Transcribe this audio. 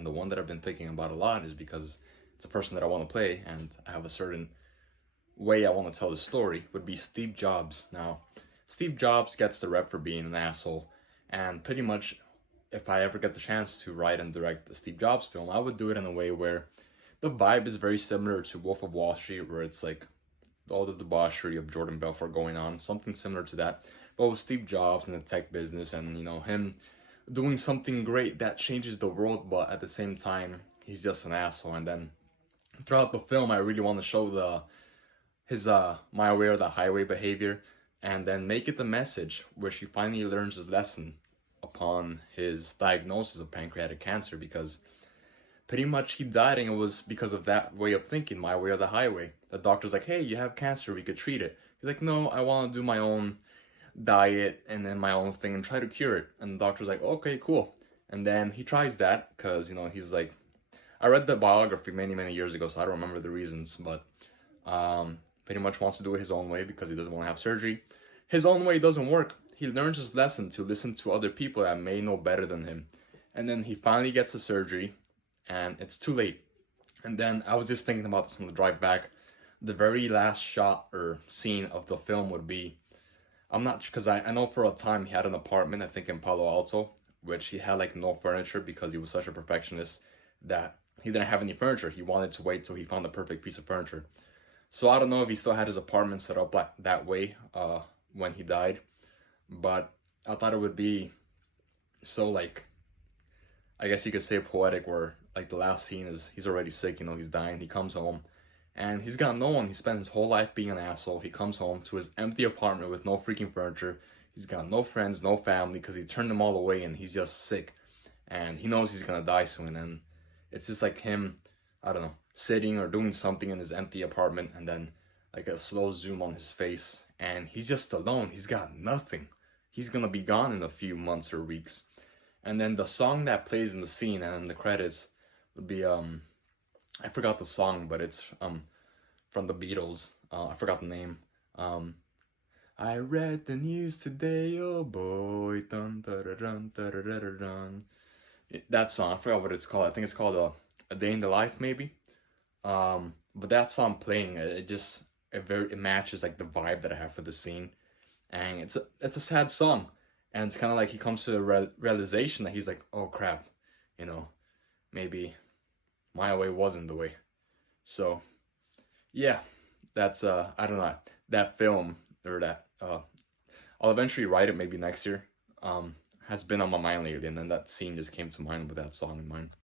And the one that I've been thinking about a lot is because it's a person that I want to play and I have a certain way I want to tell the story, would be Steve Jobs. Now, Steve Jobs gets the rep for being an asshole, and pretty much if I ever get the chance to write and direct a Steve Jobs film, I would do it in a way where the vibe is very similar to Wolf of Wall Street, where it's like all the debauchery of Jordan Belfort going on, something similar to that, but with Steve Jobs in the tech business and, him doing something great that changes the world, but at the same time, he's just an asshole. And then throughout the film, I really want to show his my way or the highway behavior, and then make it the message where she finally learns his lesson upon his diagnosis of pancreatic cancer, because pretty much he died and it was because of that way of thinking, my way or the highway. The doctor's like, hey, you have cancer, we could treat it. He's like, no, I want to do my own diet and then my own thing and try to cure it. And the doctor's like, okay, cool. And then he tries that because, he's like, I read the biography many, many years ago, so I don't remember the reasons, but pretty much wants to do it his own way because he doesn't want to have surgery. His own way doesn't work. He learns his lesson to listen to other people that may know better than him. And then he finally gets a surgery and it's too late. And then I was just thinking about this on the drive back. The very last shot or scene of the film would be, I'm not, because I know for a time he had an apartment, I think in Palo Alto, which he had like no furniture because he was such a perfectionist that he didn't have any furniture. He wanted to wait till he found the perfect piece of furniture. So I don't know if he still had his apartment set up that way when he died, but I thought it would be so, like, I guess you could say poetic, where like the last scene is he's already sick, he's dying, he comes home and he's got no one. He spent his whole life being an asshole. He comes home to his empty apartment with no freaking furniture. He's got no friends, no family, because he turned them all away and he's just sick. And he knows he's gonna die soon. And it's just like him, I don't know, sitting or doing something in his empty apartment, and then like a slow zoom on his face. And he's just alone. He's got nothing. He's gonna be gone in a few months or weeks. And then the song that plays in the scene and in the credits would be I forgot the song, but it's from the Beatles. I forgot the name. I read the news today, oh boy. Dun, dun, dun, dun, dun, dun, dun, dun. That song, I forgot what it's called. I think it's called A Day in the Life, maybe. But that song playing, it matches like the vibe that I have for the scene, and it's a sad song, and it's kind of like he comes to the realization that he's like, oh crap, maybe my way wasn't the way. So yeah, that's I don't know, that film, or that I'll eventually write it maybe next year, has been on my mind lately, and then that scene just came to mind with that song in mind.